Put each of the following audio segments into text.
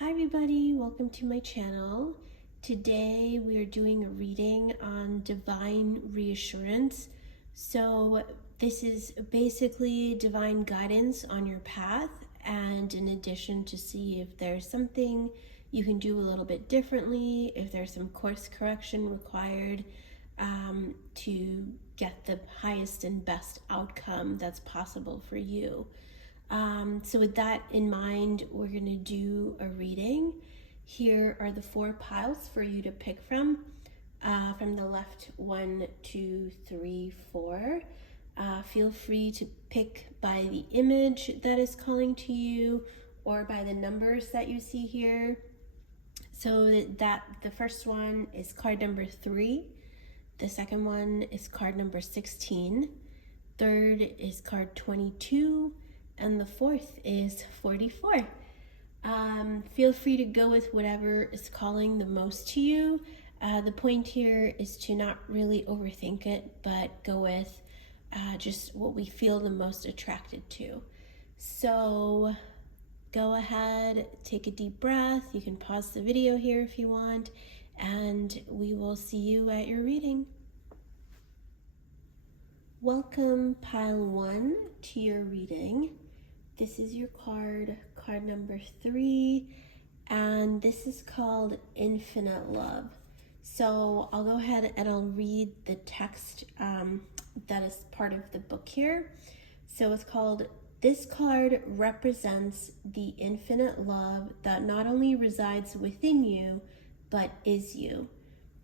Hi everybody, welcome to my channel. Today we are doing a reading on Divine Reassurance. So this is basically divine guidance on your path, and in addition to see if there's something you can do a little bit differently, if there's some course correction required to get the highest and best outcome that's possible for you. So with that in mind, we're going to do a reading. Here are the 4 piles for you to pick from the left, 1, 2, 3, 4. Feel free to pick by the image that is calling to you or by the numbers that you see here. So that the first one is card number 3. The second one is card number 16. Third is card 22. And the fourth is 44. Feel free to go with whatever is calling the most to you. The point here is to not really overthink it, but go with just what we feel the most attracted to. So go ahead, take a deep breath. You can pause the video here if you want, and we will see you at your reading. Welcome, pile 1, to your reading. This is your card number 3, and this is called Infinite Love. So I'll go ahead and I'll read the text that is part of the book here. So it's called, "This card represents the infinite love that not only resides within you, but is you.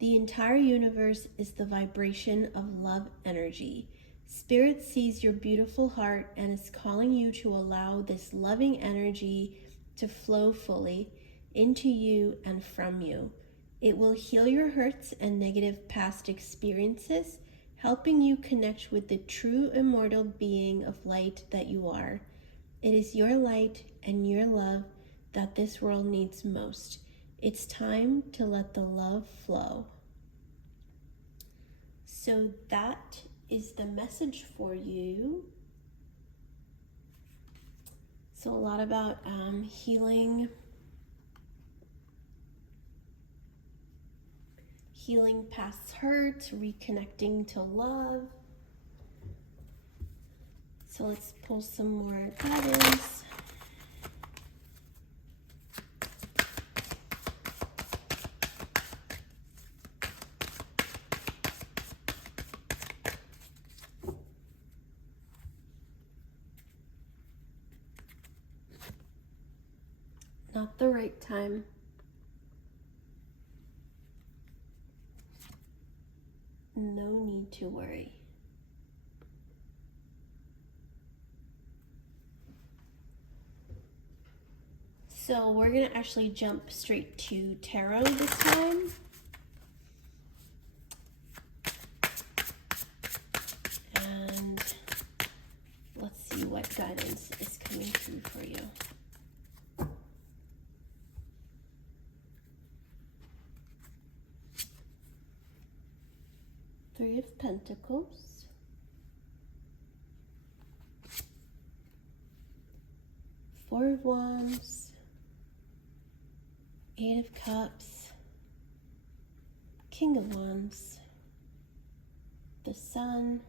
The entire universe is the vibration of love energy. Spirit sees your beautiful heart and is calling you to allow this loving energy to flow fully into you and from you. It will heal your hurts and negative past experiences, helping you connect with the true immortal being of light that you are. It is your light and your love that this world needs most. It's time to let the love flow." So that is the message for you. So a lot about healing past hurts, reconnecting to love. So let's pull some more guidance. Not the right time. No need to worry. So we're going to actually jump straight to tarot this time. And let's see what guidance is coming through for you. Three of Pentacles, Four of Wands, Eight of Cups, King of Wands, the Sun,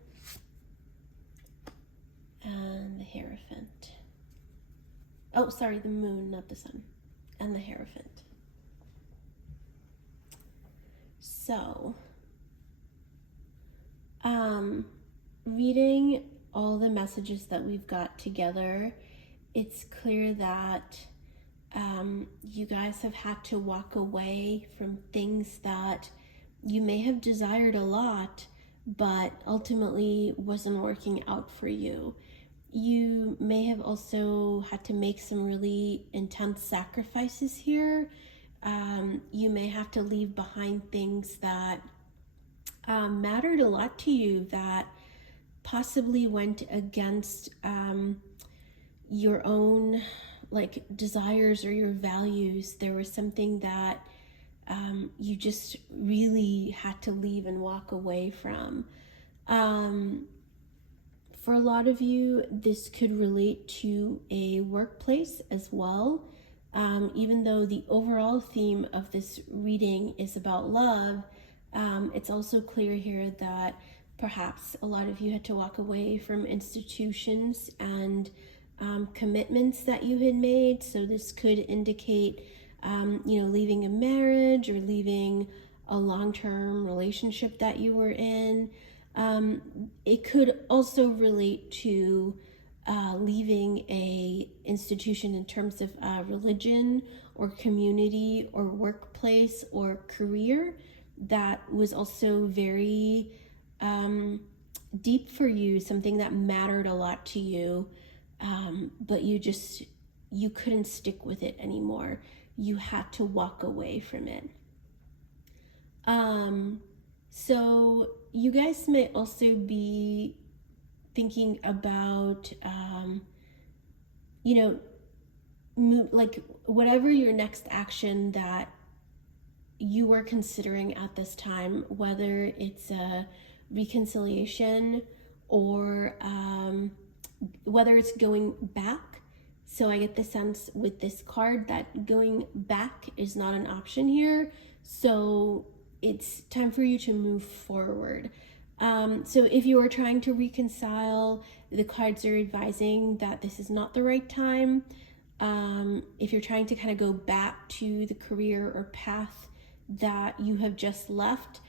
and the Hierophant. Oh, sorry, the Moon, not the Sun, and the Hierophant. So reading all the messages that we've got together, it's clear that you guys have had to walk away from things that you may have desired a lot, but ultimately wasn't working out for you. You may have also had to make some really intense sacrifices here. You may have to leave behind things that mattered a lot to you, that possibly went against your own desires or your values. There was something that you just really had to leave and walk away from. For a lot of you, this could relate to a workplace as well. even though the overall theme of this reading is about love, it's also clear here that perhaps a lot of you had to walk away from institutions and commitments that you had made. So this could indicate, leaving a marriage or leaving a long-term relationship that you were in. It could also relate to leaving a institution in terms of religion or community or workplace or career that was also very deep for you, something that mattered a lot to you, but you couldn't stick with it anymore. You had to walk away from it. So you guys may also be thinking about, like whatever your next action that you are considering at this time, whether it's a reconciliation or whether it's going back. So I get the sense with this card that going back is not an option here. So it's time for you to move forward. So if you are trying to reconcile, the cards are advising that this is not the right time. If you're trying to kind of go back to the career or path that you have just left,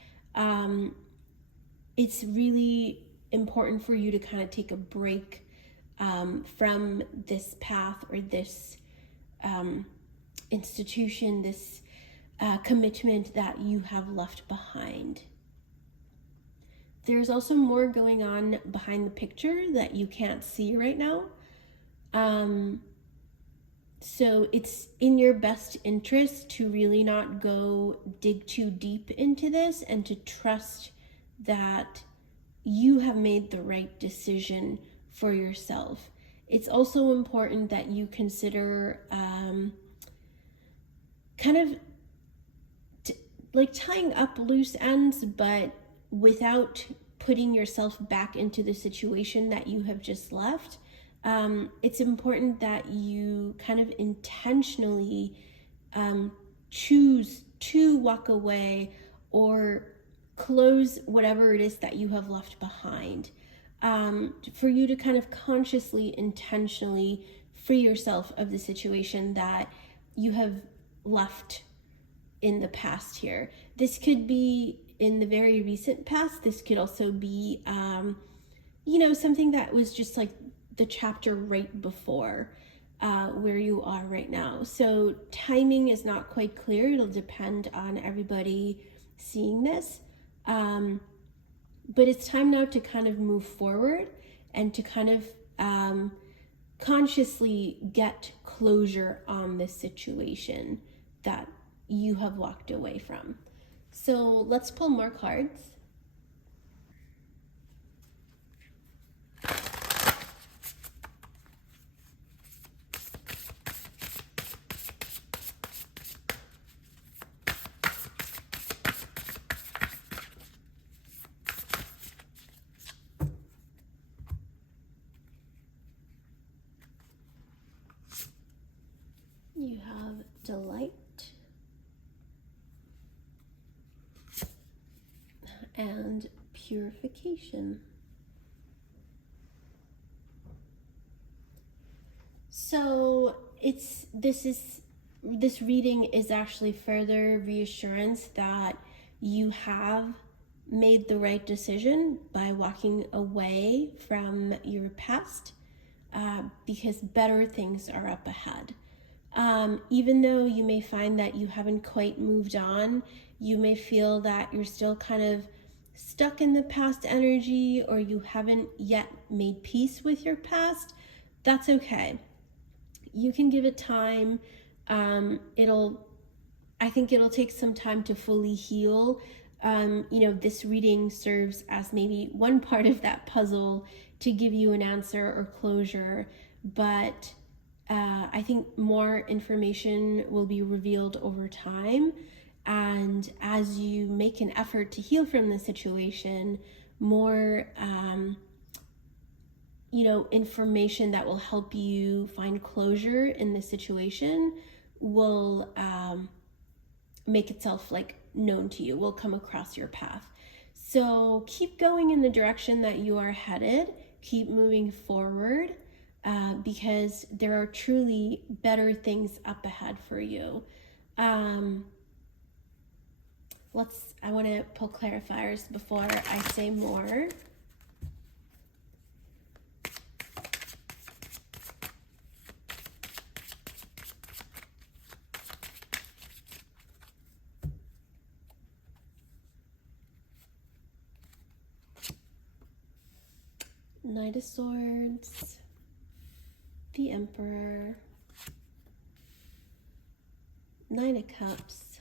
it's really important for you to kind of take a break from this path or this institution, this commitment that you have left behind. There's also more going on behind the picture that you can't see right now. So it's in your best interest to really not go dig too deep into this and to trust that you have made the right decision for yourself. It's also important that you consider kind of like tying up loose ends, but without putting yourself back into the situation that you have just left. It's important that you kind of intentionally choose to walk away or close whatever it is that you have left behind. For you to kind of consciously, intentionally free yourself of the situation that you have left in the past here. This could be in the very recent past. This could also be, something that was just like the chapter right before where you are right now. So timing is not quite clear. It'll depend on everybody seeing this. But it's time now to kind of move forward and to kind of consciously get closure on this situation that you have walked away from. So let's pull more cards. You have delight and purification. So this reading is actually further reassurance that you have made the right decision by walking away from your past, because better things are up ahead. Even though you may find that you haven't quite moved on, you may feel that you're still kind of stuck in the past energy, or you haven't yet made peace with your past. That's okay. You can give it time. I think it'll take some time to fully heal. This reading serves as maybe one part of that puzzle to give you an answer or closure, but I think more information will be revealed over time. And as you make an effort to heal from the situation, more, information that will help you find closure in the situation will make itself like known to you, will come across your path. So keep going in the direction that you are headed, keep moving forward, because there are truly better things up ahead for you. I want to pull clarifiers before I say more. Knight of Swords, the Emperor, Nine of Cups,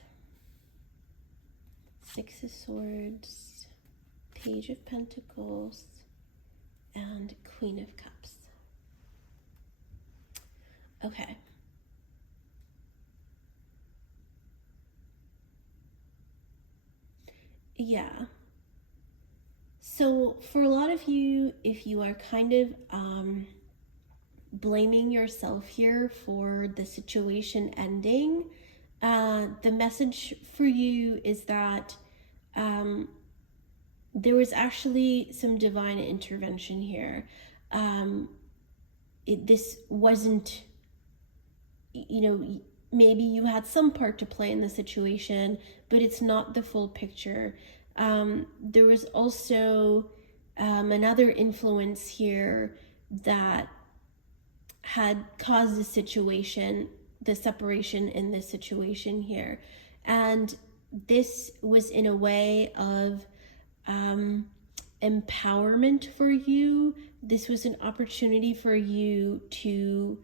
Six of Swords, Page of Pentacles, and Queen of Cups. Okay. Yeah. So for a lot of you, if you are kind of blaming yourself here for the situation ending, the message for you is that there was actually some divine intervention here. This wasn't, maybe you had some part to play in the situation, but it's not the full picture. There was also another influence here that had caused the situation, the separation in this situation here. And this was in a way of empowerment for you. This was an opportunity for you to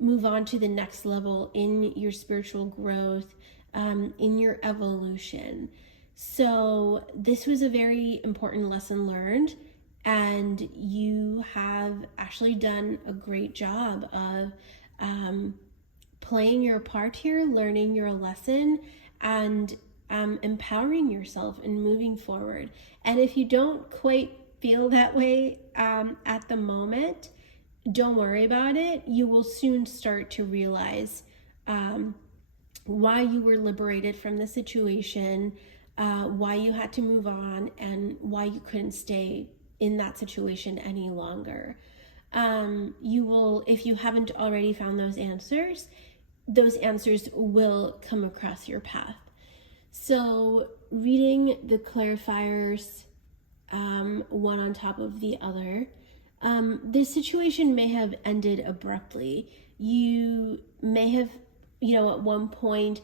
move on to the next level in your spiritual growth, in your evolution. So this was a very important lesson learned, and you have actually done a great job of playing your part here, learning your lesson, and empowering yourself and moving forward. And if you don't quite feel that way at the moment, don't worry about it. You will soon start to realize why you were liberated from the situation, why you had to move on, and why you couldn't stay in that situation any longer. You will, if you haven't already found those answers will come across your path. So reading the clarifiers one on top of the other, this situation may have ended abruptly. You may have, at one point,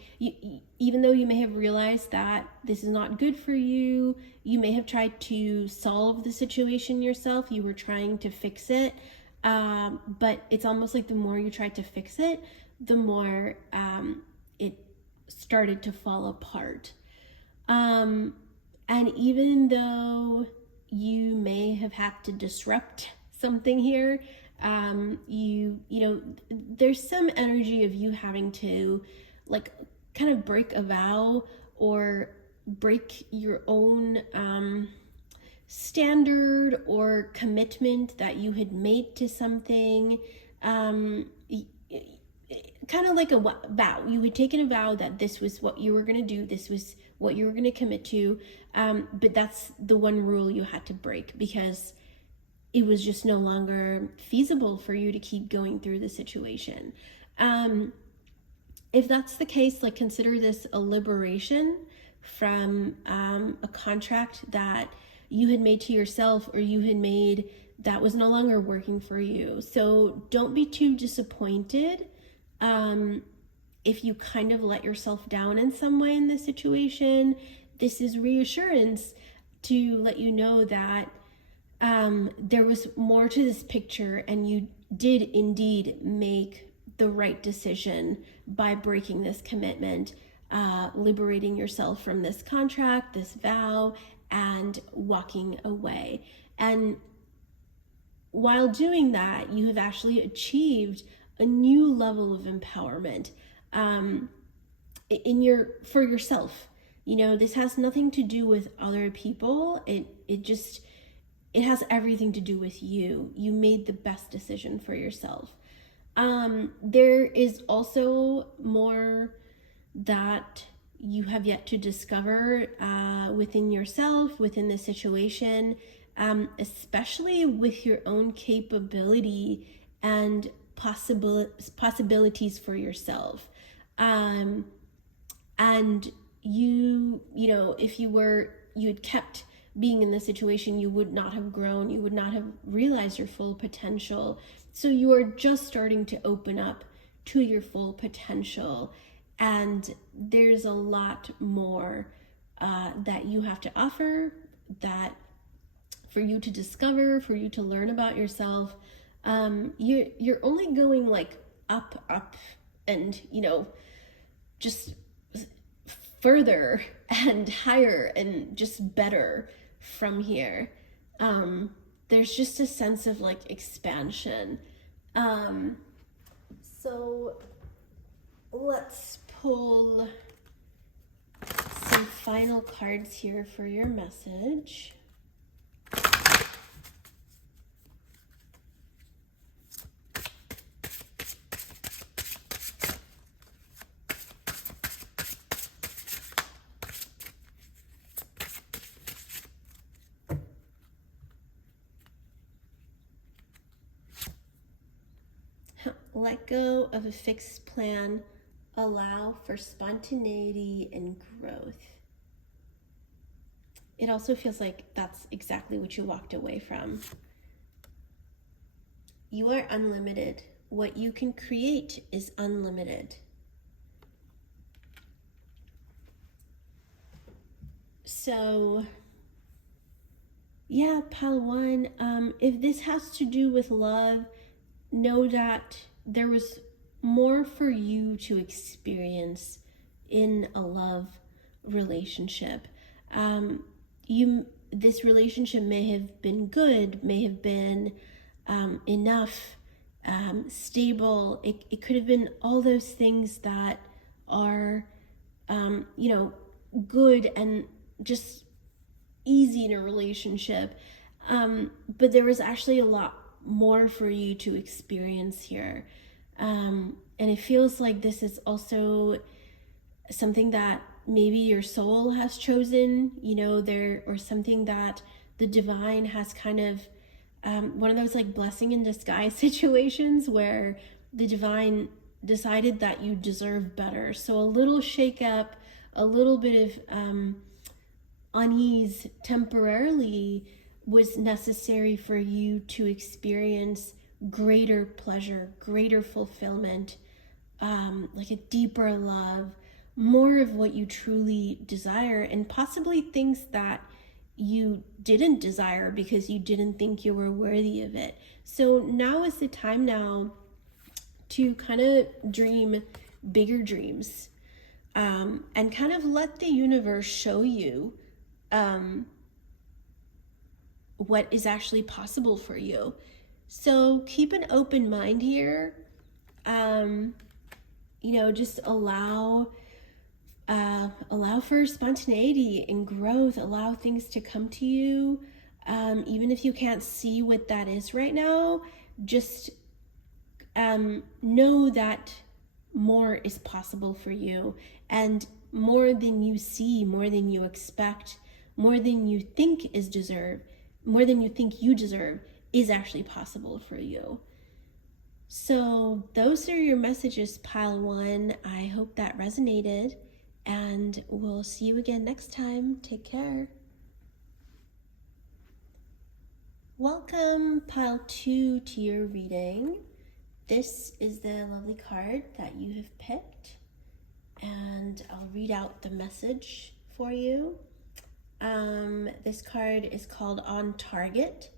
even though you may have realized that this is not good for you, you may have tried to solve the situation yourself. You were trying to fix it, but it's almost like the more you tried to fix it, the more it started to fall apart. And even though you may have had to disrupt something here, there's some energy of you having to kind of break a vow or break your own standard or commitment that you had made to something. Kind of like a vow. You had taken a vow that this was what you were going to do, this was what you were going to commit to, but that's the one rule you had to break because it was just no longer feasible for you to keep going through the situation. If that's the case, consider this a liberation from a contract that you had made to yourself or you had made that was no longer working for you. So don't be too disappointed if you kind of let yourself down in some way in this situation. This is reassurance to let you know that there was more to this picture, and you did indeed make the right decision by breaking this commitment, liberating yourself from this contract, this vow, and walking away. And while doing that, you have actually achieved a new level of empowerment for yourself. This has nothing to do with other people. It has everything to do with you. You made the best decision for yourself. There is also more that you have yet to discover within yourself, within the situation, especially with your own capability and possibilities for yourself. And you know, if you had kept being in this situation, you would not have grown, you would not have realized your full potential. So you are just starting to open up to your full potential. And there's a lot more that you have to offer, that for you to discover, for you to learn about yourself. You're only going like up, and you know, just further and higher and just better from here. There's just a sense of like expansion. So let's pull some final cards here for your message. Let go of a fixed plan. Allow for spontaneity and growth. It also feels like that's exactly what you walked away from. You are unlimited. What you can create is unlimited. So, yeah, pile one. If this has to do with love, know that there was more for you to experience in a love relationship. This relationship may have been good, may have been enough, stable. It could have been all those things that are, you know, good and just easy in a relationship. But there was actually a lot more for you to experience here. And it feels like this is also something that maybe your soul has chosen, you know, or something that the divine has kind of, one of those like blessing in disguise situations where the divine decided that you deserve better. So a little shake up, a little bit of unease temporarily was necessary for you to experience greater pleasure, greater fulfillment, like a deeper love, more of what you truly desire, and possibly things that you didn't desire because you didn't think you were worthy of it. So now is the time now to kind of dream bigger dreams, and kind of let the universe show you what is actually possible for you. So keep an open mind here. You know, just allow for spontaneity and growth. Allow things to come to you. Even if you can't see what that is right now, just know that more is possible for you, and more than you see, more than you expect, more than you think is deserved, more than you think you deserve is actually possible for you. So those are your messages, pile one. I hope that resonated, and we'll see you again next time. Take care. Welcome, pile two, to your reading. This is the lovely card that you have picked, and I'll read out the message for you. This card is called On Target.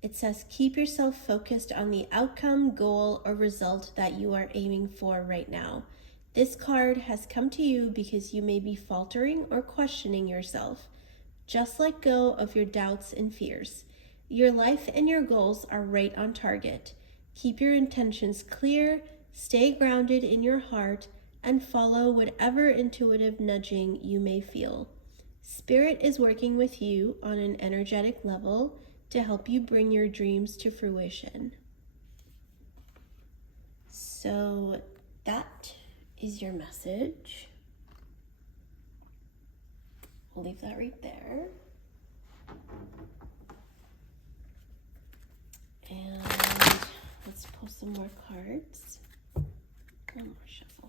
It says, keep yourself focused on the outcome, goal, or result that you are aiming for right now. This card has come to you because you may be faltering or questioning yourself. Just let go of your doubts and fears. Your life and your goals are right on target. Keep your intentions clear, stay grounded in your heart, and follow whatever intuitive nudging you may feel. Spirit is working with you on an energetic level to help you bring your dreams to fruition. So that is your message. We'll leave that right there. And let's pull some more cards. One more shuffle.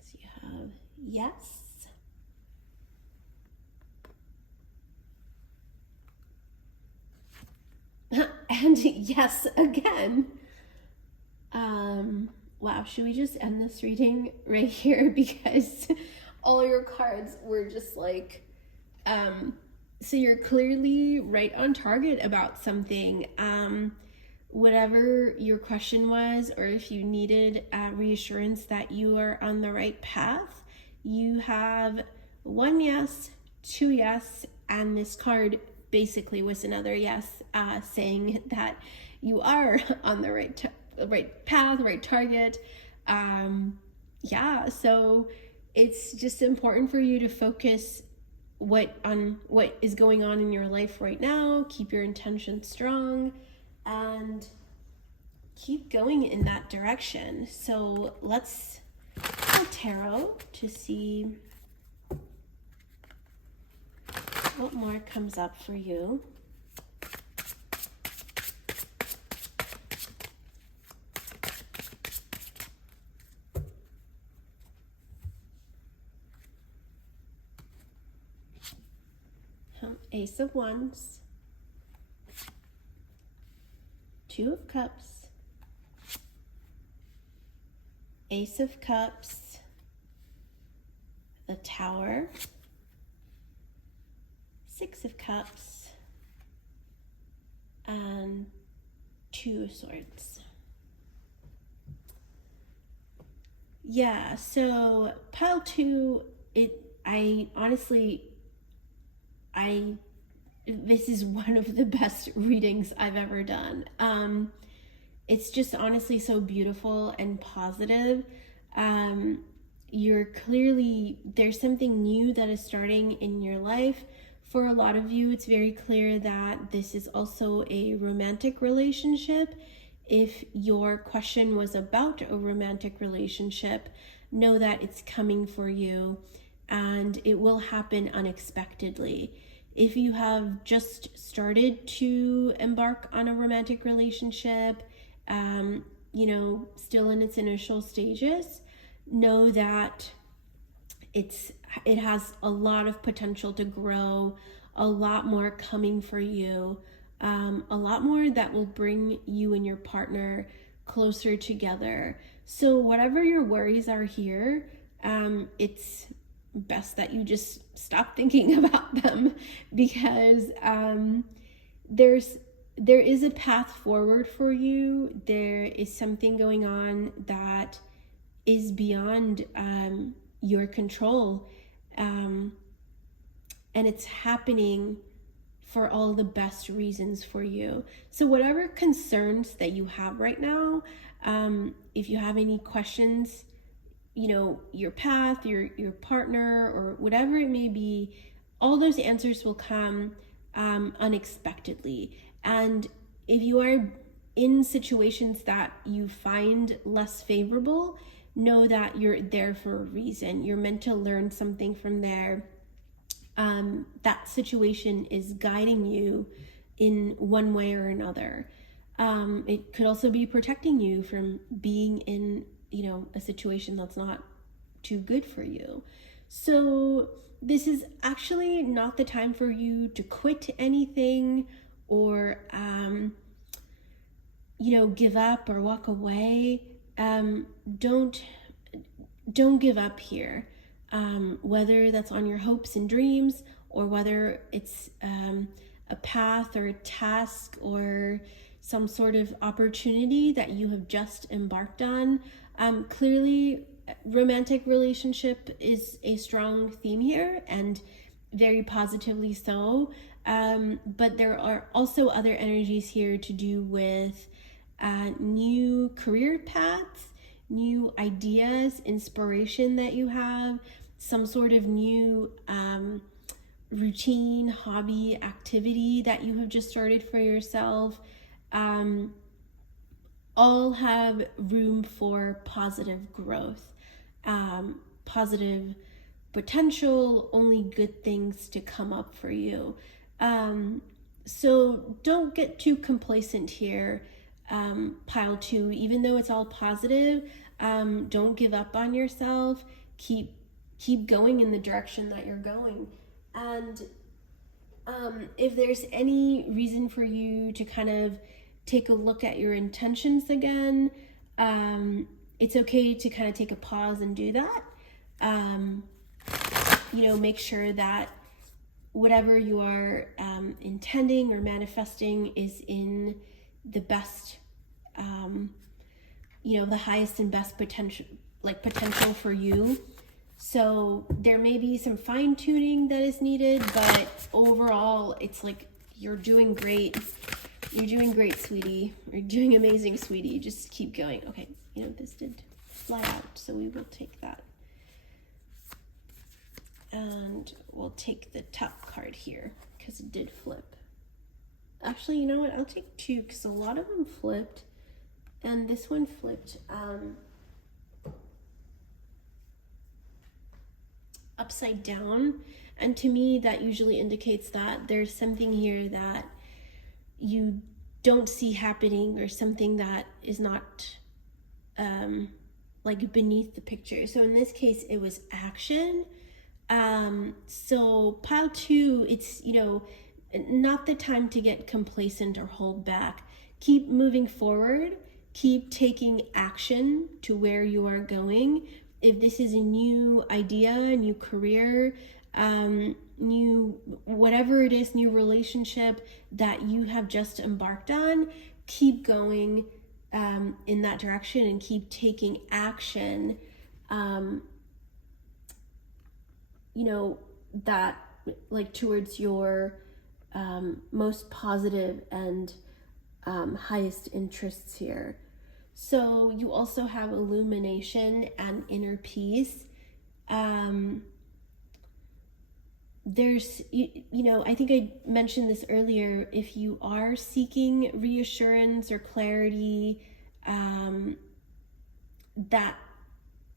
So you have yes. And yes again. Wow, should we just end this reading right here? Because all your cards were just like, so you're clearly right on target about something. Whatever your question was, or if you needed reassurance that you are on the right path, you have one yes, two yes, and this card basically was another yes, saying that you are on the right path, right target. Yeah, so it's just important for you to focus on what is going on in your life right now. Keep your intention strong and keep going in that direction. So let's pull tarot to see what more comes up for you. Ace of Wands, Two of Cups, Ace of Cups, the Tower, Six of Cups, and Two of Swords. Yeah, so pile two, this is one of the best readings I've ever done. It's just honestly so beautiful and positive. There's something new that is starting in your life. For a lot of you, it's very clear that this is also a romantic relationship. If your question was about a romantic relationship, know that it's coming for you and it will happen unexpectedly. If you have just started to embark on a romantic relationship, still in its initial stages, know that it has a lot of potential to grow, a lot more coming for you, a lot more that will bring you and your partner closer together. So whatever your worries are here, it's best that you just stop thinking about them, because there is a path forward for you. There is something going on that is beyond your control, and it's happening for all the best reasons for you. So whatever concerns that you have right now, if you have any questions, your path, your partner, or whatever it may be, all those answers will come unexpectedly. And if you are in situations that you find less favorable, know that you're there for a reason. You're meant to learn something from there. That situation is guiding you in one way or another. It could also be protecting you from being in a situation that's not too good for you. So this is actually not the time for you to quit anything or give up or walk away. Don't give up here. Whether that's on your hopes and dreams, or whether it's a path or a task or some sort of opportunity that you have just embarked on. Clearly, romantic relationship is a strong theme here, and very positively so. But there are also other energies here to do with new career paths, new ideas, inspiration that you have, some sort of new routine, hobby, activity that you have just started for yourself, all have room for positive growth, positive potential, only good things to come up for you. So don't get too complacent here, pile 2, even though it's all positive. Don't give up on yourself. Keep going in the direction that you're going. And if there's any reason for you to kind of take a look at your intentions again, it's okay to kind of take a pause and do that. Make sure that whatever you are intending or manifesting is in the best, the highest and best potential for you. So there may be some fine tuning that is needed, but overall it's like you're doing great. You're doing great, sweetie. You're doing amazing, sweetie. Just keep going. Okay, this did fly out, so we will take that. And we'll take the top card here because it did flip. Actually, you know what? I'll take 2 because a lot of them flipped, and this one flipped upside down. And to me, that usually indicates that there's something here that you don't see happening, or something that is not beneath the picture. So in this case, it was action. So pile 2, it's, not the time to get complacent or hold back. Keep moving forward, keep taking action to where you are going. If this is a new idea, a new career, new, whatever it is, new relationship that you have just embarked on, keep going in that direction and keep taking action. That towards your most positive and highest interests here. So you also have illumination and inner peace. There's, I think I mentioned this earlier, if you are seeking reassurance or clarity, that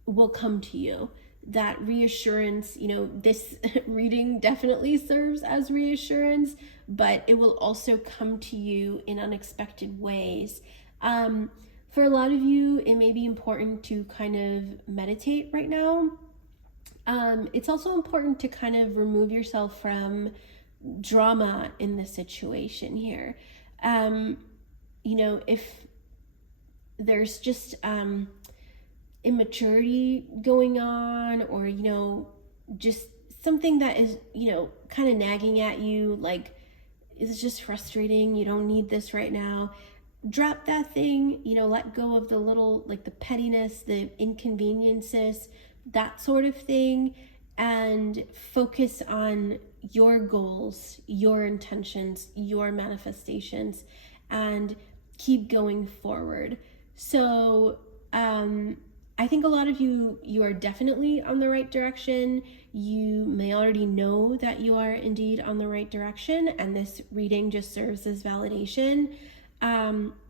will come to you. That reassurance, this reading definitely serves as reassurance, but it will also come to you in unexpected ways. For a lot of you, it may be important to kind of meditate right now. It's also important to kind of remove yourself from drama in the situation here. If there's just immaturity going on, or just something that is kind of nagging at you, like it's just frustrating, you don't need this right now, drop that thing, let go of the little, the pettiness, the inconveniences, that sort of thing, and focus on your goals, your intentions, your manifestations, and keep going forward. So I think a lot of you are definitely on the right direction. You may already know that you are indeed on the right direction, and this reading just serves as validation.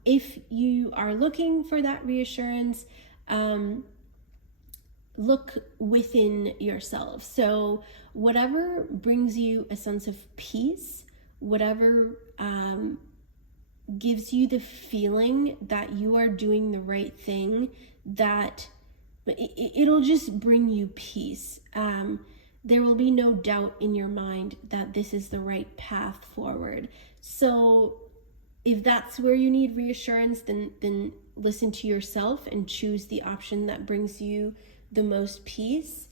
If you are looking for that reassurance, look within yourself. So whatever brings you a sense of peace, whatever gives you the feeling that you are doing the right thing, that it'll just bring you peace. There will be no doubt in your mind that this is the right path forward. So if that's where you need reassurance, then listen to yourself and choose the option that brings you the most peace,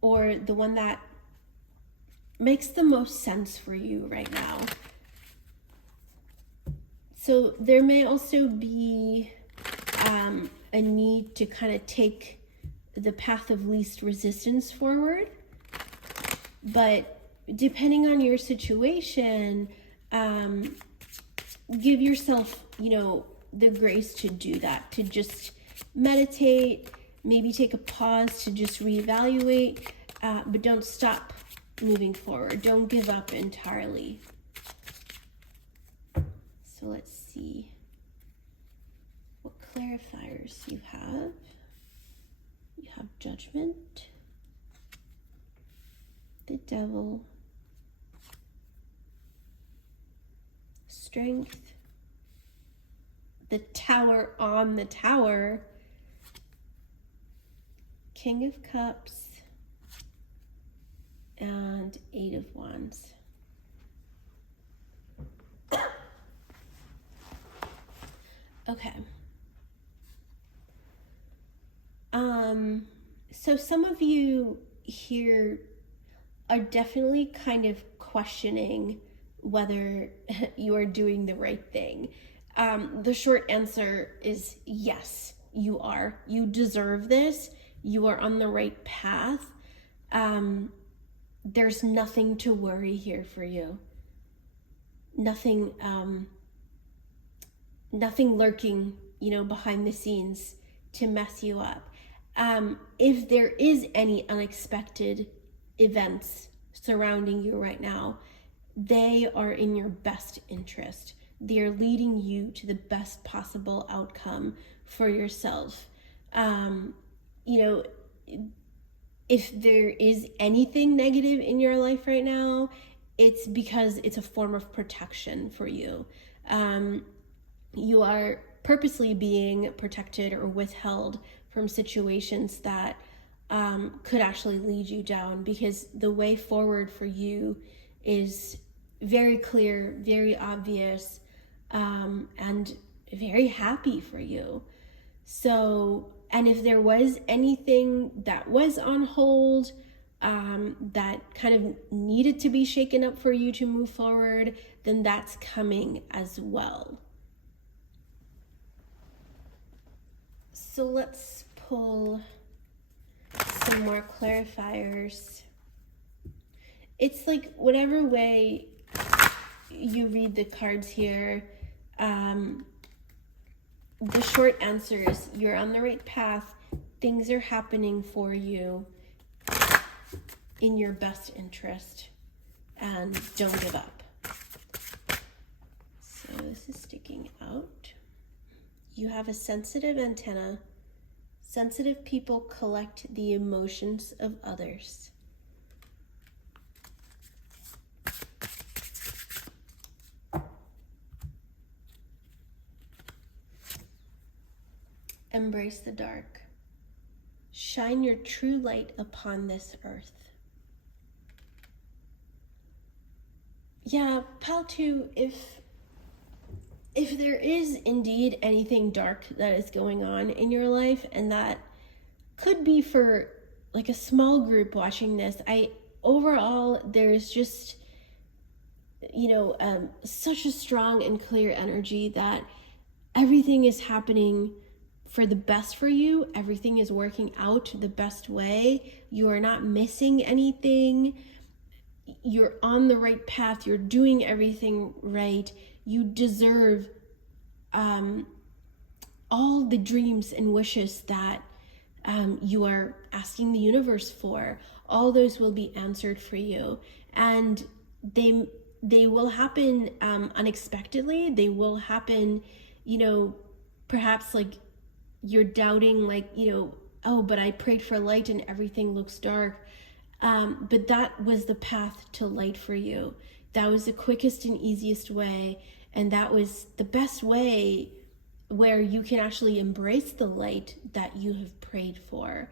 or the one that makes the most sense for you right now. So there may also be a need to kind of take the path of least resistance forward, but depending on your situation, give yourself, the grace to do that, to just meditate, maybe take a pause to just reevaluate, but don't stop moving forward. Don't give up entirely. So let's see what clarifiers you have. You have Judgment, the Devil, Strength, the Tower on the Tower, King of Cups, and Eight of Wands. Okay. So some of you here are definitely kind of questioning whether you are doing the right thing. The short answer is yes, you are. You deserve this. You are on the right path. There's nothing to worry here for you. Nothing lurking, behind the scenes to mess you up. If there is any unexpected events surrounding you right now, they are in your best interest. They are leading you to the best possible outcome for yourself. If there is anything negative in your life right now, it's because it's a form of protection for you. You are purposely being protected or withheld from situations that could actually lead you down, because the way forward for you is very clear, very obvious, and very happy for you. So, and if there was anything that was on hold, that kind of needed to be shaken up for you to move forward, then that's coming as well. So let's pull some more clarifiers. It's like whatever way you read the cards here, the short answer is you're on the right path. Things are happening for you in your best interest, and don't give up. So this is sticking out. You have a sensitive antenna. Sensitive people collect the emotions of others. Embrace the dark. Shine your true light upon this earth. Yeah, Pal 2, if there is indeed anything dark that is going on in your life, and that could be for like a small group watching this, overall there's just, such a strong and clear energy that everything is happening for the best for you. Everything is working out the best way. You are not missing anything. You're on the right path. You're doing everything right. You deserve all the dreams and wishes that you are asking the universe for. All those will be answered for you, and they will happen unexpectedly. They will happen, perhaps like you're doubting, like, oh, but I prayed for light and everything looks dark. But that was the path to light for you. That was the quickest and easiest way. And that was the best way where you can actually embrace the light that you have prayed for.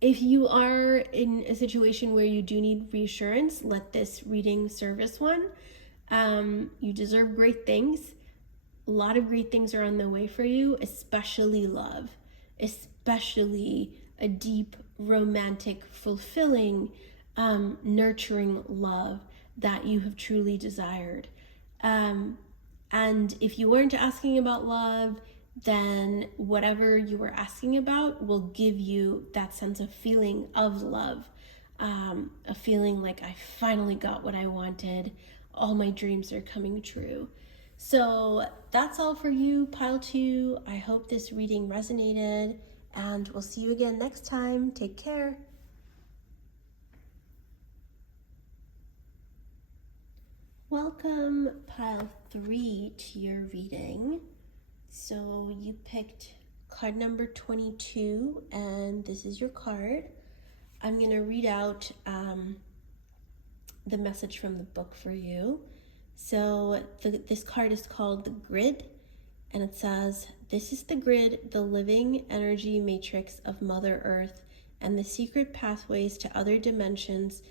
If you are in a situation where you do need reassurance, let this reading serve as one. You deserve great things. A lot of great things are on the way for you, especially love, especially a deep, romantic, fulfilling, nurturing love that you have truly desired. And if you weren't asking about love, then whatever you were asking about will give you that sense of feeling of love, a feeling like I finally got what I wanted. All my dreams are coming true. So that's all for you, pile 2. I hope this reading resonated, and we'll see you again next time. Take care. Welcome, pile 3, to your reading. So you picked card number 22, and this is your card. I'm going to read out the message from the book for you. So this card is called the Grid, and it says, "This is the grid, the living energy matrix of Mother Earth and the secret pathways to other dimensions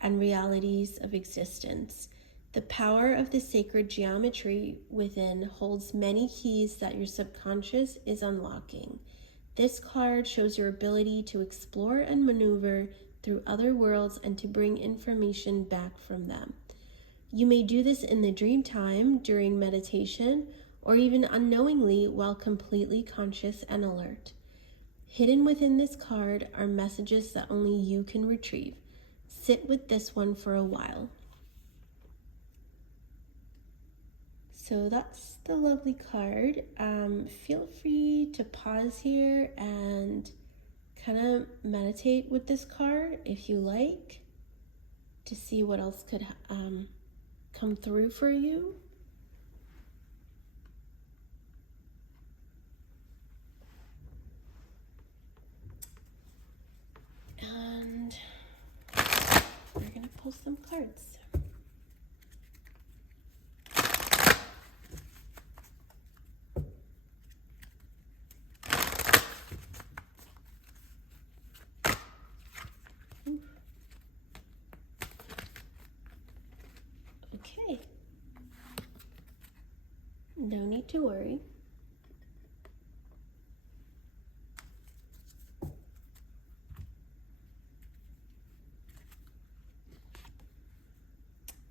and realities of existence. The power of the sacred geometry within holds many keys that your subconscious is unlocking. This card shows your ability to explore and maneuver through other worlds and to bring information back from them. You may do this in the dream time, during meditation, or even unknowingly while completely conscious and alert. Hidden within this card are messages that only you can retrieve. Sit with this one for a while." So that's the lovely card. Feel free to pause here and kind of meditate with this card if you like, to see what else could come through for you. And we're going to pull some cards. Okay. No need to worry.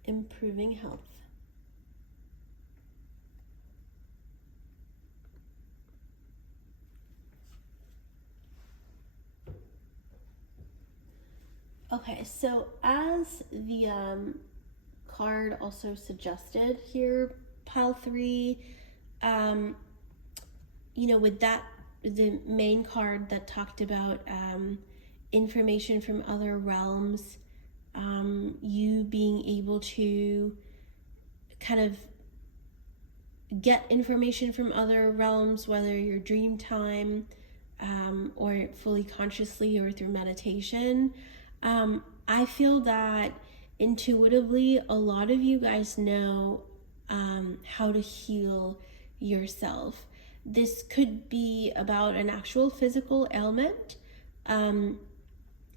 Improving health. Okay, so as the card also suggested here, pile 3, with that, the main card that talked about information from other realms, you being able to kind of get information from other realms, whether your dream time or fully consciously or through meditation. I feel that intuitively a lot of you guys know how to heal yourself. This could be about an actual physical ailment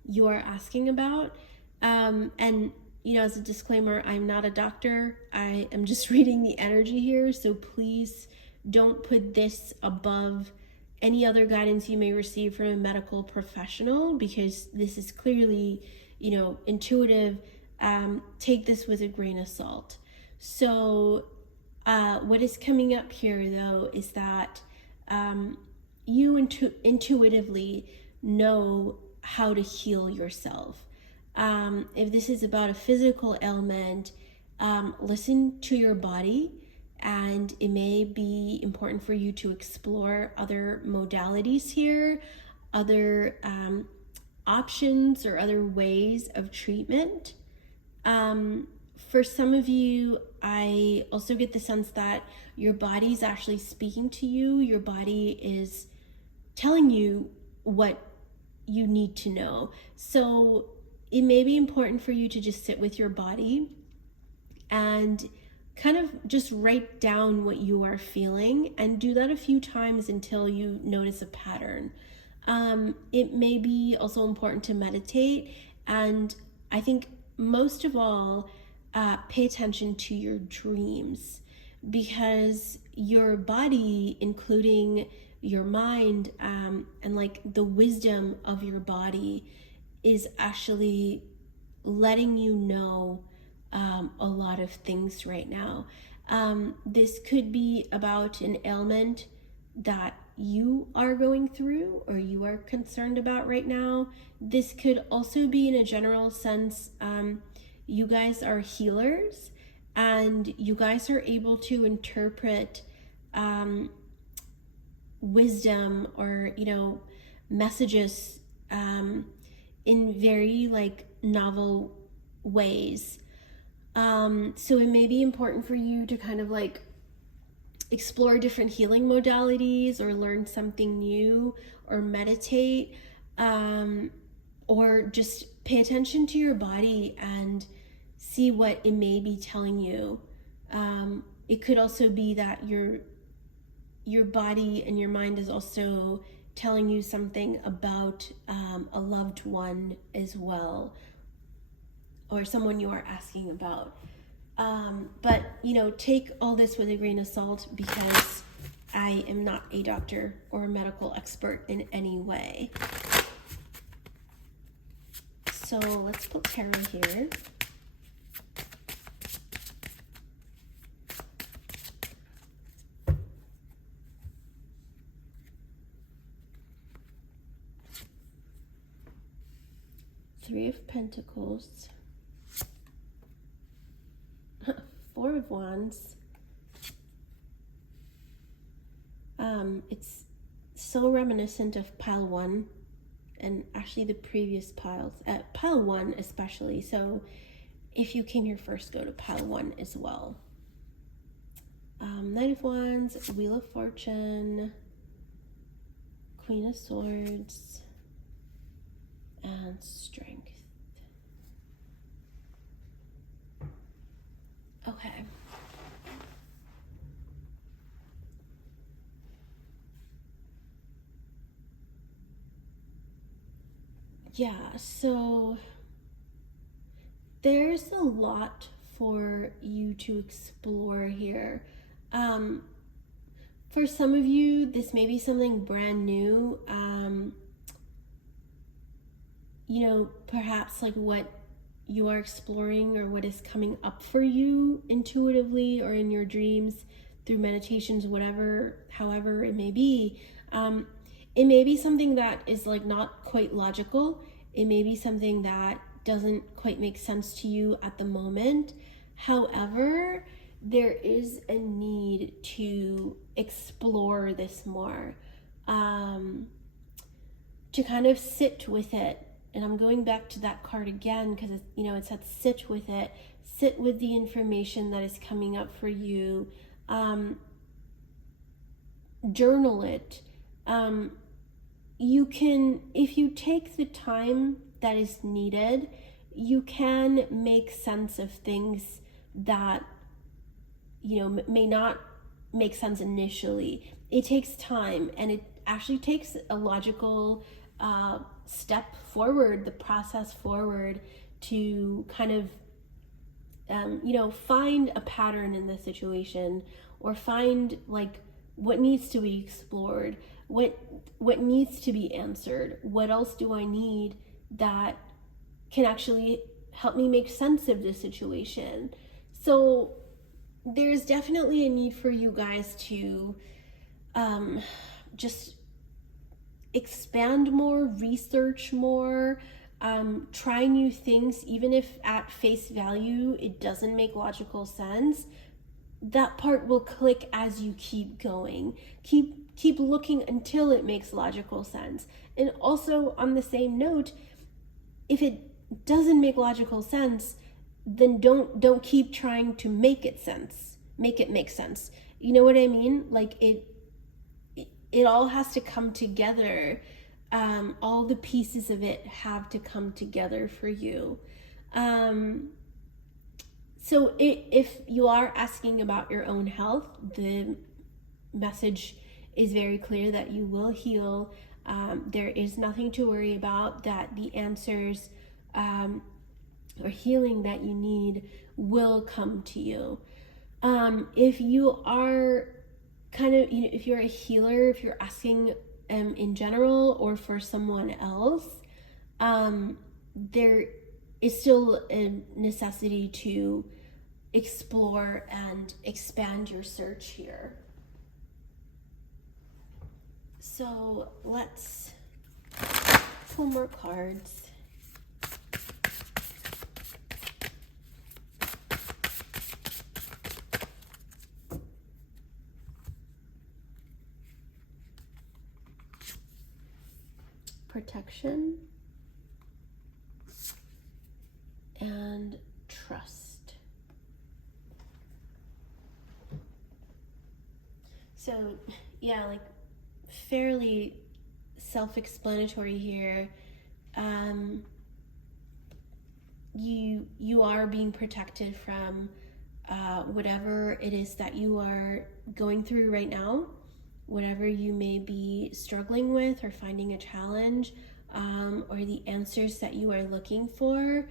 you are asking about. And as a disclaimer, I'm not a doctor. I am just reading the energy here, so please don't put this above any other guidance you may receive from a medical professional, because this is clearly, intuitive. Take this with a grain of salt. So what is coming up here, though, is that you intuitively know how to heal yourself. If this is about a physical ailment, listen to your body, and it may be important for you to explore other modalities here, other options or other ways of treatment. For some of you, I also get the sense that your body is actually speaking to you. Your body is telling you what you need to know. So it may be important for you to just sit with your body and kind of just write down what you are feeling, and do that a few times until you notice a pattern. It may be also important to meditate, and I think most of all, pay attention to your dreams, because your body, including your mind, and like the wisdom of your body, is actually letting you know a lot of things right now. This could be about an ailment that you are going through or you are concerned about right now. This could also be, in a general sense, you guys are healers, and you guys are able to interpret wisdom or, you know, messages in very like novel ways. So it may be important for you to kind of like explore different healing modalities or learn something new or meditate, or just pay attention to your body and see what it may be telling you. It could also be that your body and your mind is also telling you something about a loved one as well, or someone you are asking about. But, you know, take all this with a grain of salt, because I am not a doctor or a medical expert in any way. So let's put tarot here. Three of Pentacles. Four of Wands. It's so reminiscent of pile 1 and actually the previous piles, pile 1 especially. So if you came here first, go to pile 1 as well. Knight of Wands, Wheel of Fortune, Queen of Swords, and Strength. Okay. Yeah, so there's a lot for you to explore here. For some of you, this may be something brand new. You know, perhaps like what you are exploring or what is coming up for you intuitively or in your dreams through meditations, whatever, however it may be. It may be something that is like not quite logical. It may be something that doesn't quite make sense to you at the moment. However, there is a need to explore this more, to kind of sit with it. And I'm going back to that card again because, you know, it said sit with it. Sit with the information that is coming up for you. Journal it. You can, if you take the time that is needed, you can make sense of things that, you know, may not make sense initially. It takes time, and it actually takes a logical step forward, the process forward, to kind of, you know, find a pattern in the situation, or find like what needs to be explored, what needs to be answered, what else do I need that can actually help me make sense of this situation. So there's definitely a need for you guys to just expand more, research more, try new things, even if at face value it doesn't make logical sense. That part will click as you keep going. Keep looking until it makes logical sense. And also, on the same note, if it doesn't make logical sense, then don't keep trying to make it make sense. You know what I mean? Like it all has to come together. All the pieces of it have to come together for you. So if you are asking about your own health, the message is very clear that you will heal. There is nothing to worry about, that the answers or healing that you need will come to you. If you are kind of, you know, if you're a healer, if you're asking in general or for someone else, there is still a necessity to explore and expand your search here. So let's pull more cards. protection, and trust. So yeah, like fairly self-explanatory here. You are being protected from whatever it is that you are going through right now, whatever you may be struggling with or finding a challenge, or the answers that you are looking for.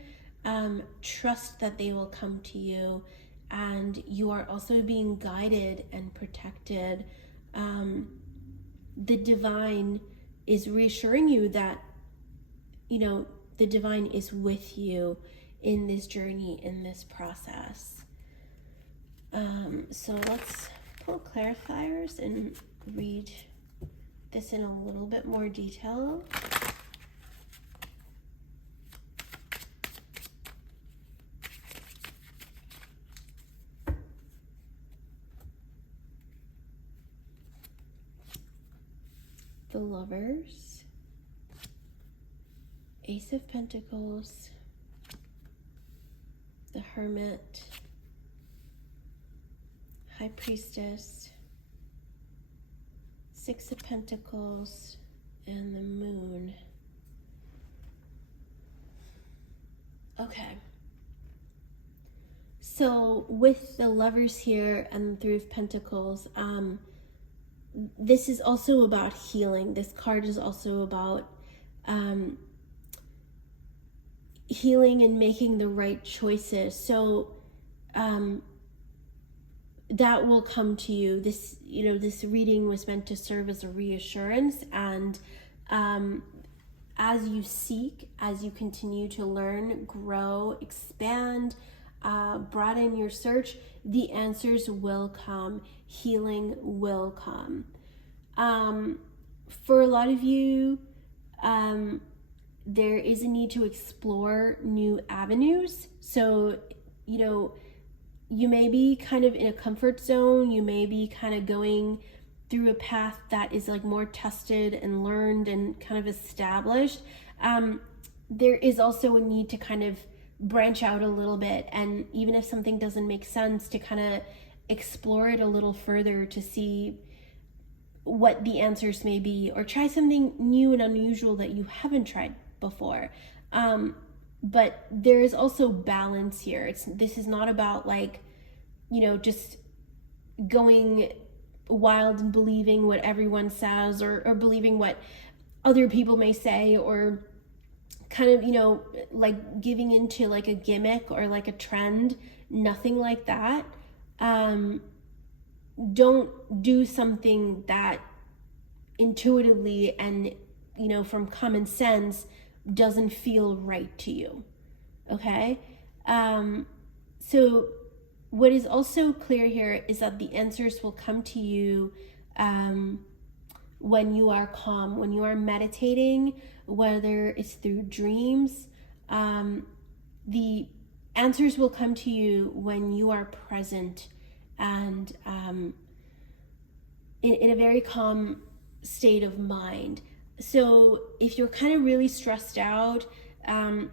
Trust that they will come to you, and you are also being guided and protected. The divine is reassuring you that, the divine is with you in this journey, in this process. So let's pull clarifiers and read this in a little bit more detail. The Lovers, Ace of Pentacles, the Hermit, High Priestess, Six of Pentacles, and the Moon. Okay. So with the Lovers here and the Three of Pentacles, this is also about healing. This card is also about healing and making the right choices. So that will come to you. This, this reading was meant to serve as a reassurance, and as you seek, as you continue to learn, grow, expand, broaden your search, the answers will come. Healing will come. For a lot of you, there is a need to explore new avenues. So, you may be kind of in a comfort zone. You may be kind of going through a path that is like more tested and learned and kind of established. There is also a need to kind of branch out a little bit, and even if something doesn't make sense, to kind of explore it a little further to see what the answers may be, or try something new and unusual that you haven't tried before. But there is also balance here. This is not about just going wild and believing what everyone says, or believing what other people may say, or kind of, like giving into like a gimmick or like a trend. Nothing like that. Don't do something that intuitively and, from common sense doesn't feel right to you. Okay? So what is also clear here is that the answers will come to you when you are calm, when you are meditating, whether it's through dreams. The answers will come to you when you are present and in a very calm state of mind. So if you're kind of really stressed out,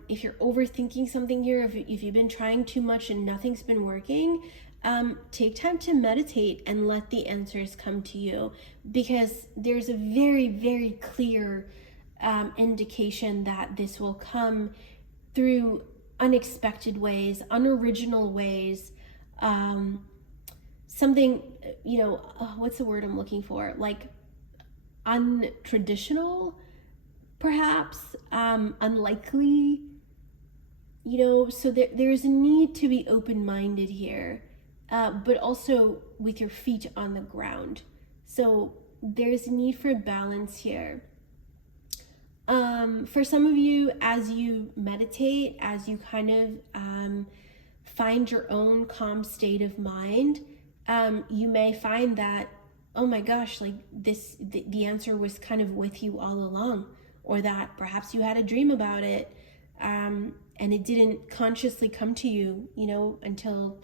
if you're overthinking something here, if you've been trying too much and nothing's been working, take time to meditate and let the answers come to you, because there's a very, very clear indication that this will come through unexpected ways, unoriginal ways, something, what's the word I'm looking for? Like untraditional, perhaps, unlikely, so there's a need to be open-minded here, but also with your feet on the ground. So there's a need for balance here. For some of you, as you meditate, as you kind of find your own calm state of mind, you may find that, oh my gosh, like the answer was kind of with you all along, or that perhaps you had a dream about it, and it didn't consciously come to you, until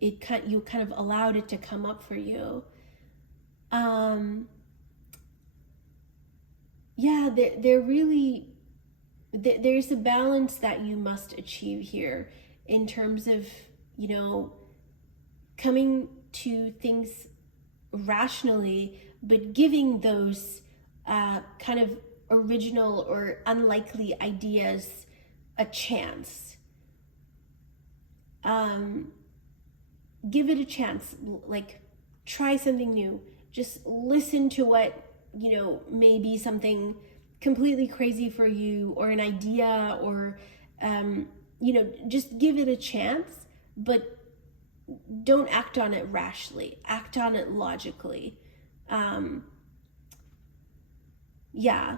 you kind of allowed it to come up for you. yeah, there's a balance that you must achieve here in terms of, coming to things rationally, but giving those kind of original or unlikely ideas a chance. Give it a chance, like try something new. Just listen to what, may be something completely crazy for you, or an idea, or, just give it a chance, but don't act on it rashly. Act on it logically. Yeah.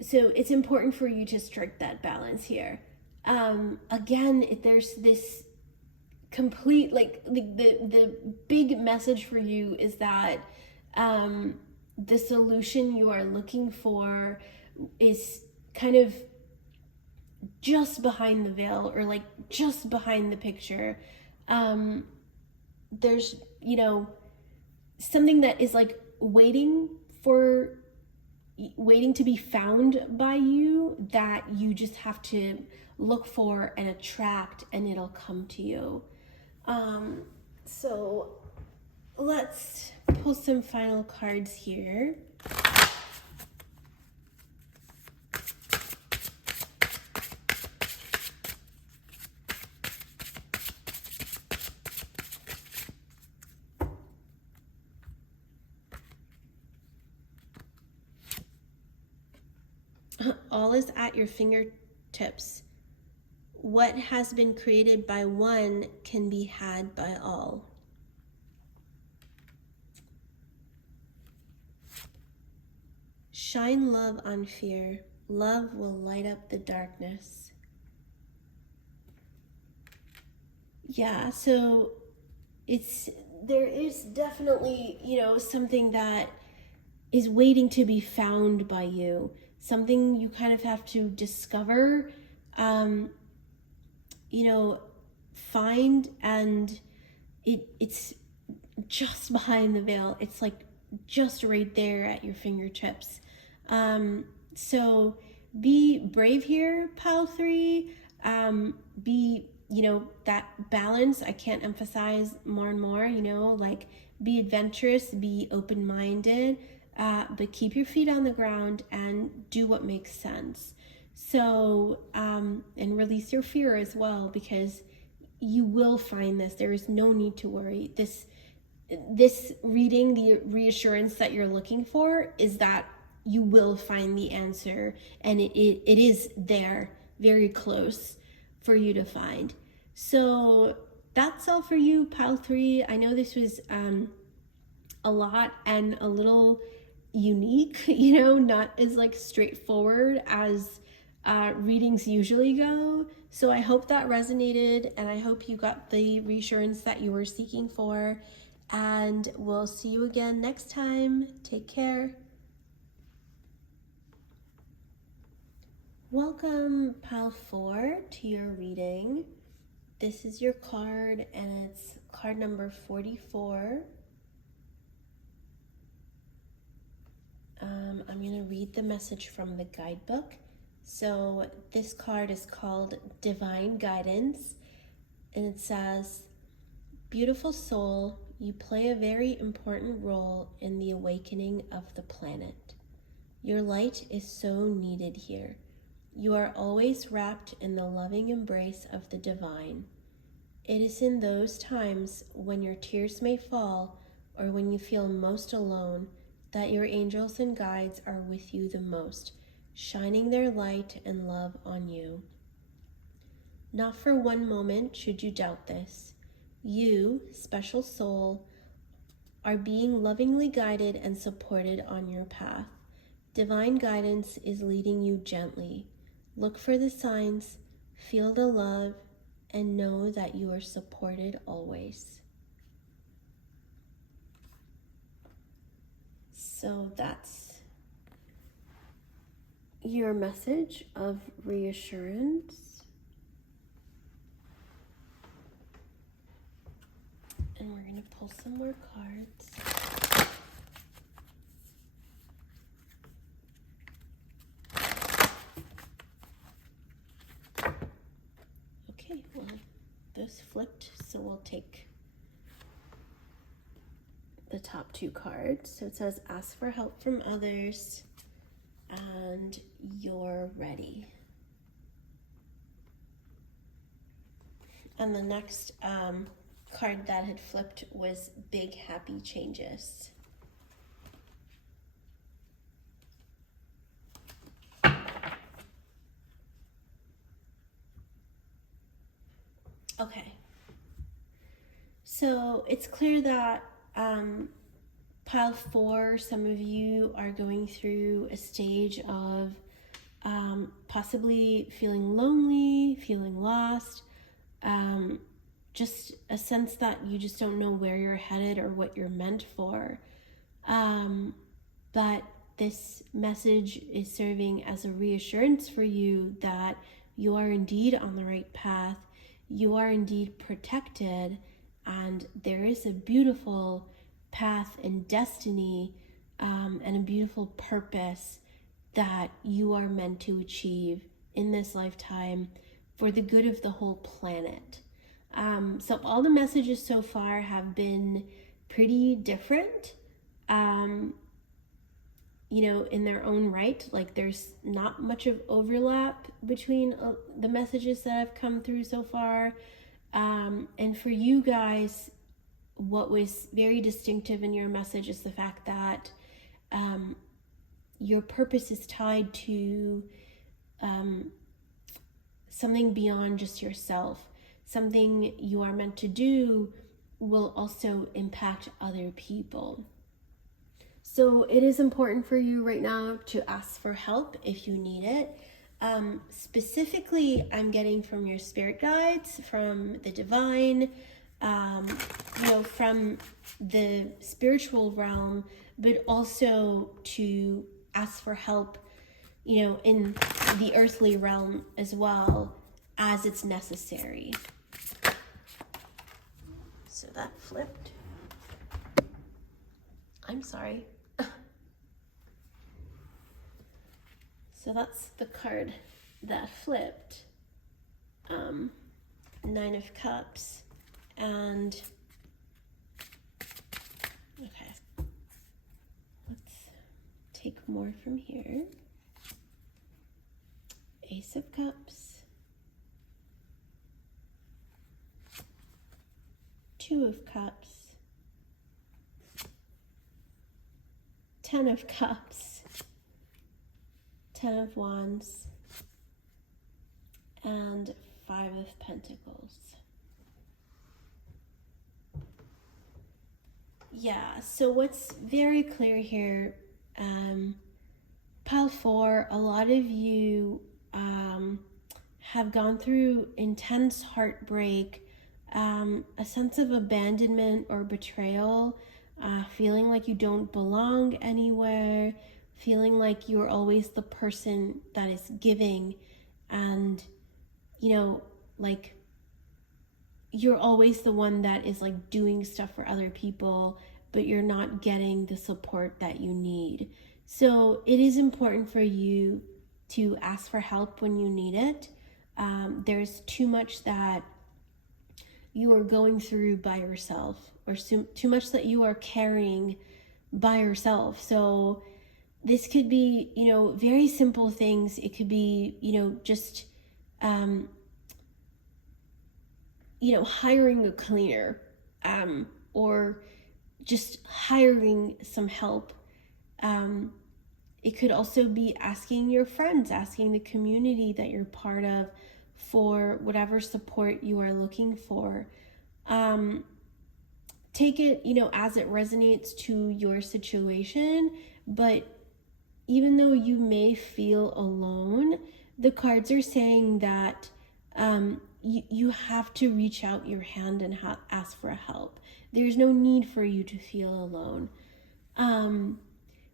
So it's important for you to strike that balance here. Again, there's this complete, like the big message for you is that the solution you are looking for is kind of just behind the veil, or like just behind the picture. There's, something that is like waiting to be found by you, that you just have to look for and attract, and it'll come to you. So let's pull some final cards here. All is at your fingertips. What has been created by one can be had by all. Shine love on fear. Love will light up the darkness. Yeah, so there is definitely, something that is waiting to be found by you. Something you kind of have to discover, find, and it's just behind the veil. It's like just right there at your fingertips. So be brave here, pile 3. Be, that balance. I can't emphasize more and more, like be adventurous, be open-minded, but keep your feet on the ground and do what makes sense. So, and release your fear as well, because you will find this. There is no need to worry. This reading, the reassurance that you're looking for, is that you will find the answer, and it is there, very close for you to find. So that's all for you, pile 3. I know this was a lot and a little unique, not as like straightforward as readings usually go. So I hope that resonated, and I hope you got the reassurance that you were seeking for, and we'll see you again next time. Take care. Welcome, pile 4, to your reading. This is your card, and it's card number 44. I'm going to read the message from the guidebook. So this card is called Divine Guidance, and it says, "Beautiful soul, you play a very important role in the awakening of the planet. Your light is so needed here. You are always wrapped in the loving embrace of the divine. It is in those times when your tears may fall, or when you feel most alone, that your angels and guides are with you the most, shining their light and love on you. Not for one moment should you doubt this. You, special soul, are being lovingly guided and supported on your path. Divine guidance is leading you gently. Look for the signs, feel the love, and know that you are supported always." So that's your message of reassurance. And we're going to pull some more cards. just flipped, so we'll take the top two cards. So it says ask for help from others and you're ready. And the next card that had flipped was big happy changes. Okay, so it's clear that pile 4, some of you are going through a stage of possibly feeling lonely, feeling lost, just a sense that you just don't know where you're headed or what you're meant for. But this message is serving as a reassurance for you that you are indeed on the right path. You are indeed protected, and there is a beautiful path and destiny and a beautiful purpose that you are meant to achieve in this lifetime for the good of the whole planet. So all the messages so far have been pretty different, in their own right. Like, there's not much of overlap between the messages that have come through so far. And for you guys, what was very distinctive in your message is the fact that your purpose is tied to something beyond just yourself. Something you are meant to do will also impact other people. So it is important for you right now to ask for help if you need it. Specifically, I'm getting from your spirit guides, from the divine, from the spiritual realm, but also to ask for help, in the earthly realm as well, as it's necessary. So that flipped. I'm sorry. So that's the card that flipped. 9 of Cups. And okay, let's take more from here. Ace of Cups. 2 of Cups. 10 of Cups. 10 of Wands. And 5 of Pentacles. Yeah, so what's very clear here, pile 4, a lot of you have gone through intense heartbreak, a sense of abandonment or betrayal, feeling like you don't belong anywhere, feeling like you're always the person that is giving, and you're always the one that is like doing stuff for other people, but you're not getting the support that you need. So it is important for you to ask for help when you need it. There's too much that you are going through by yourself, or too much that you are carrying by yourself. So this could be, very simple things. It could be, just, hiring a cleaner, or just hiring some help. It could also be asking your friends, asking the community that you're part of for whatever support you are looking for. Take it, as it resonates to your situation, but even though you may feel alone, the cards are saying that you have to reach out your hand and ask for help. There's no need for you to feel alone.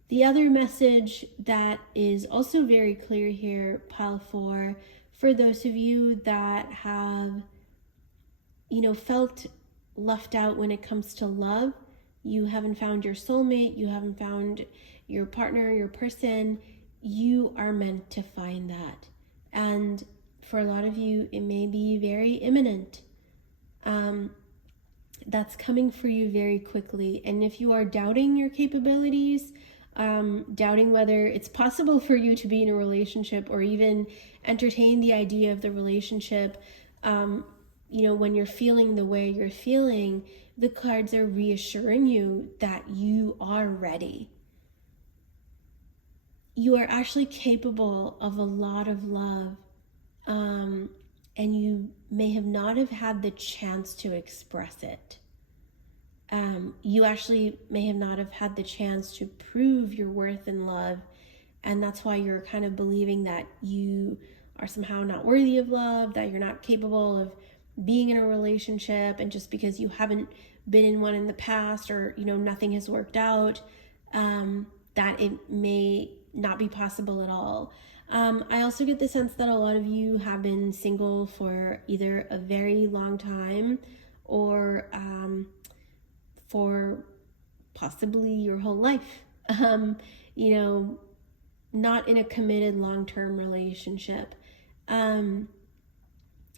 The other message that is also very clear here, pile 4, for those of you that have, felt left out when it comes to love, you haven't found your soulmate, you haven't found your partner, your person, you are meant to find that. And for a lot of you, it may be very imminent. That's coming for you very quickly. And if you are doubting your capabilities, doubting whether it's possible for you to be in a relationship or even entertain the idea of the relationship, when you're feeling the way you're feeling, the cards are reassuring you that you are ready. You are actually capable of a lot of love, and you may have not have had the chance to express it. You actually may have not have had the chance to prove your worth in love, and that's why you're kind of believing that you are somehow not worthy of love, that you're not capable of being in a relationship, and just because you haven't been in one in the past, or nothing has worked out, that it may not be possible at all. I also get the sense that a lot of you have been single for either a very long time or for possibly your whole life. Not in a committed long-term relationship.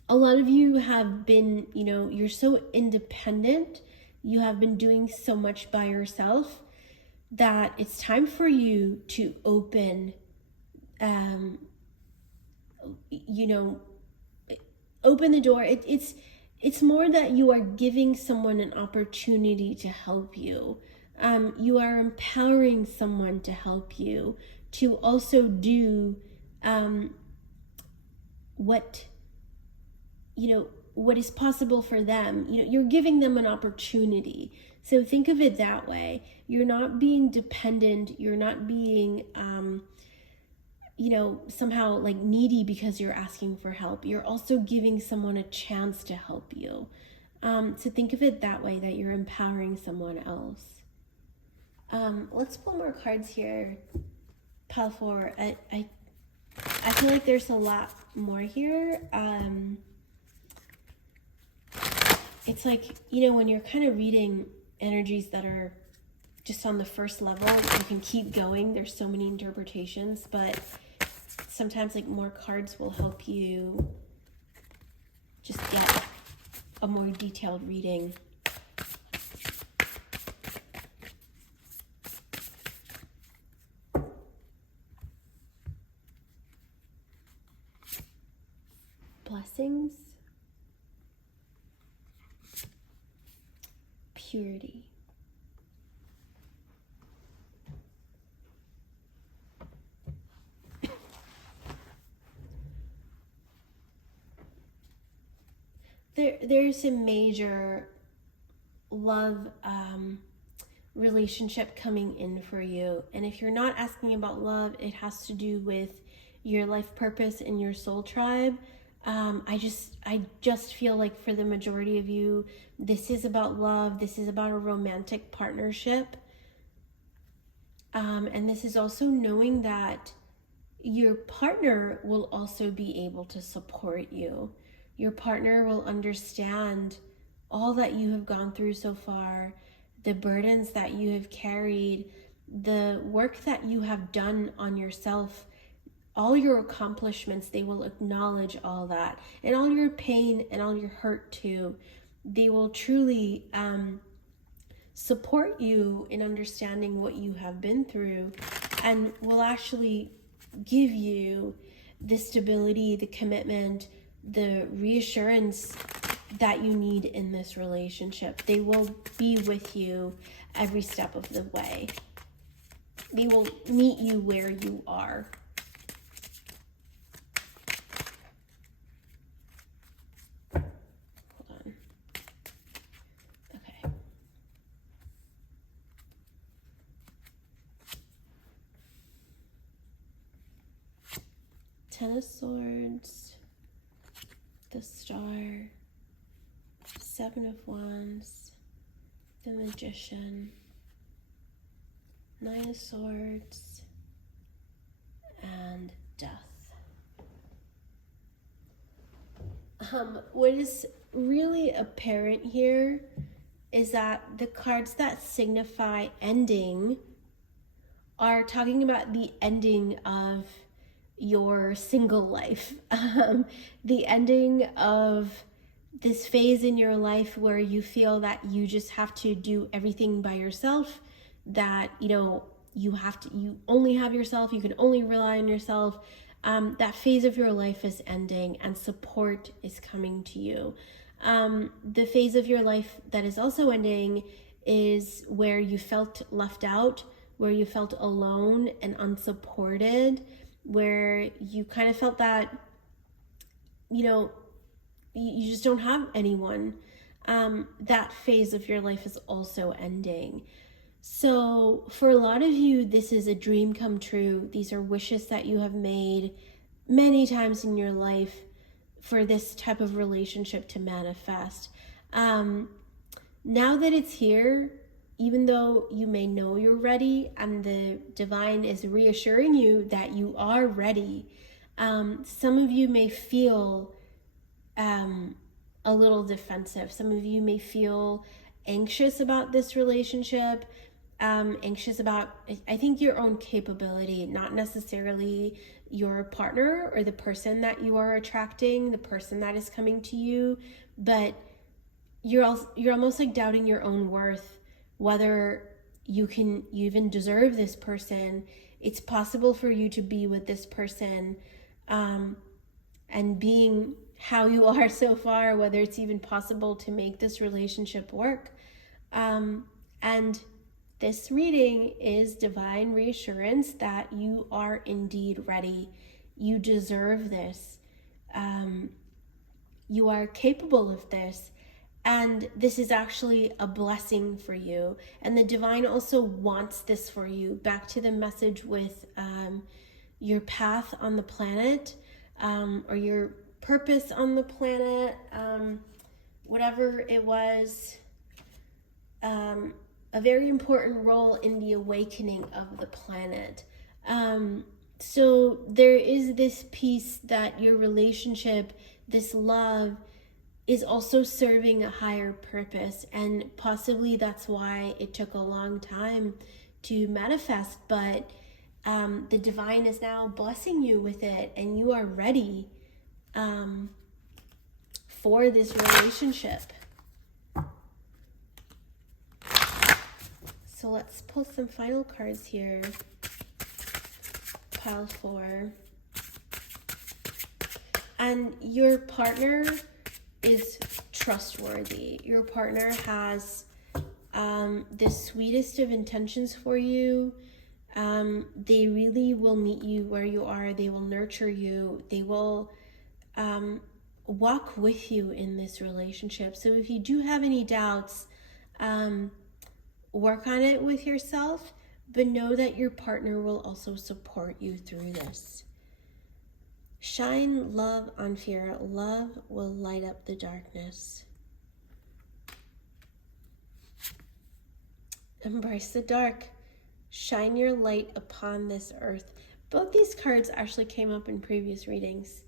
A lot of you have been, you're so independent. You have been doing so much by yourself that it's time for you to open, open the door. It's more that you are giving someone an opportunity to help you. You are empowering someone to help you to also do what is possible for them. You're giving them an opportunity. So think of it that way. You're not being dependent. You're not being, somehow like needy because you're asking for help. You're also giving someone a chance to help you. So think of it that way, that you're empowering someone else. Let's pull more cards here. Pile 4. I feel like there's a lot more here. It's like, when you're kind of reading energies that are just on the first level, you can keep going. There's so many interpretations, but sometimes like more cards will help you just get a more detailed reading. Blessings. Purity. There's a major love relationship coming in for you. And if you're not asking about love, it has to do with your life purpose and your soul tribe. I just feel like for the majority of you, this is about love. This is about a romantic partnership. And this is also knowing that your partner will also be able to support you. Your partner will understand all that you have gone through so far, the burdens that you have carried, the work that you have done on yourself, all your accomplishments. They will acknowledge all that, and all your pain and all your hurt too. They will truly support you in understanding what you have been through, and will actually give you the stability, the commitment, the reassurance that you need in this relationship. They will be with you every step of the way. They will meet you where you are. Hold on. Okay. Ten of Swords, the Star, Seven of Wands, the Magician, Nine of Swords, and Death. What is really apparent here is that the cards that signify ending are talking about the ending of your single life, the ending of this phase in your life where you feel that you just have to do everything by yourself, that, you only have yourself, you can only rely on yourself. That phase of your life is ending and support is coming to you. The phase of your life that is also ending is where you felt left out, where you felt alone and unsupported, where you kind of felt that, you just don't have anyone. That phase of your life is also ending. So for a lot of you, this is a dream come true. These are wishes that you have made many times in your life for this type of relationship to manifest. Now that it's here, even though you may know you're ready and the divine is reassuring you that you are ready, some of you may feel a little defensive. Some of you may feel anxious about this relationship, anxious about, I think, your own capability, not necessarily your partner or the person that you are attracting, the person that is coming to you, but you're almost like doubting your own worth, whether you even deserve this person. It's possible for you to be with this person, and being how you are so far, whether it's even possible to make this relationship work. And this reading is divine reassurance that you are indeed ready. You deserve this. You are capable of this. And this is actually a blessing for you. And the divine also wants this for you. Back to the message with your path on the planet, or your purpose on the planet, whatever it was, a very important role in the awakening of the planet. So there is this piece that your relationship, this love, is also serving a higher purpose, and possibly that's why it took a long time to manifest, but the divine is now blessing you with it, and you are ready for this relationship. So let's pull some final cards here. Pile 4. And your partner is trustworthy. Your partner has the sweetest of intentions for you. They really will meet you where you are. They will nurture you. They will walk with you in this relationship. So if you do have any doubts, work on it with yourself, but know that your partner will also support you through this. Shine love on fear. Love will light up the darkness. Embrace the dark. Shine your light upon this earth. Both these cards actually came up in previous readings.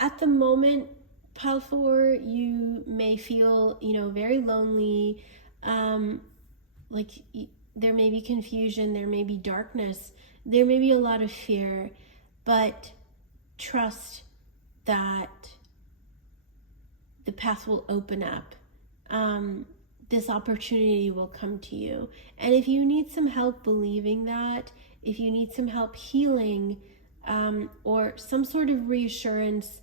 At the moment, pile 4, you may feel, very lonely, like there may be confusion, there may be darkness, there may be a lot of fear, but trust that the path will open up. This opportunity will come to you. And if you need some help believing that, if you need some help healing, or some sort of reassurance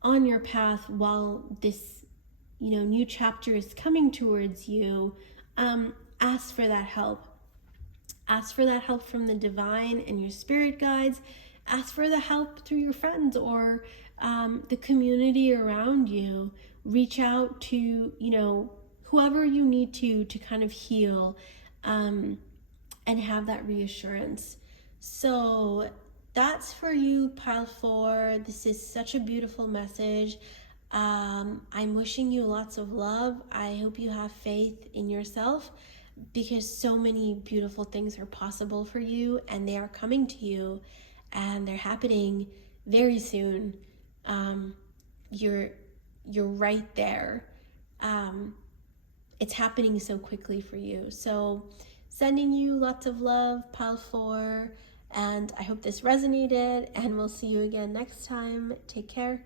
on your path while this, new chapter is coming towards you, ask for that help. Ask for that help from the divine and your spirit guides. Ask for the help through your friends or the community around you. Reach out to, whoever you need to kind of heal, and have that reassurance. So that's for you, pile 4. This is such a beautiful message. I'm wishing you lots of love. I hope you have faith in yourself, because so many beautiful things are possible for you, and they are coming to you, and they're happening very soon. You're right there. It's happening so quickly for you. So sending you lots of love, pile 4, And I hope this resonated, and we'll see you again next time. Take care.